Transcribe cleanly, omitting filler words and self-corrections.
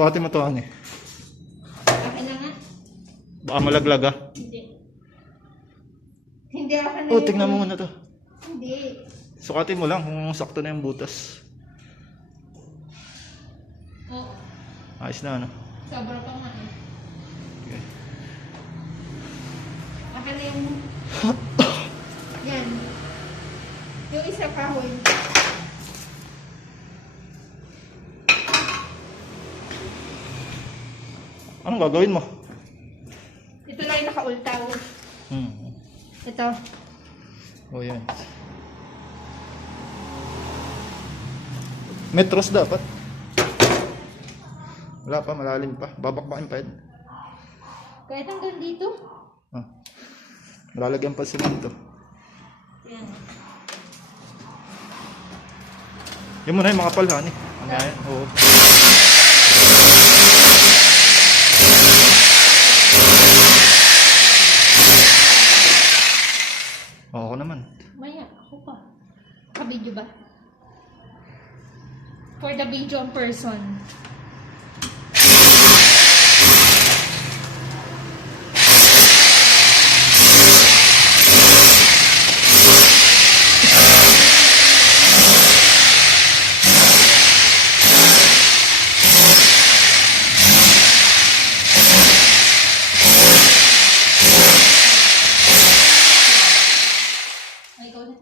Sukatin mo to, ano eh. Akin na nga. Baka malaglag ah. Hindi. Hindi akin na Oh, yun. tingnan mo muna to. Hindi. Sukatin mo lang kung sakto na yung butas. Oo. Ayos na, ano? Sobra pa nga eh. Okay. Akin na yung... Yan. Yung isa kahoy. Anong gagawin mo? Ito lang yung nakaultaw. Ito. Oh, yan. Metros dapat. Wala pa, malalim pa. Babakbakin pa yun. Kahit hanggang dito. Ah. Malalagyan pa simento. Yan. Yan muna yung mga palhan eh. Ano yan? Oo. Oo, ako naman. Maya, ako pa. Ka-video ba? For the video in person. Ay, ikaw na.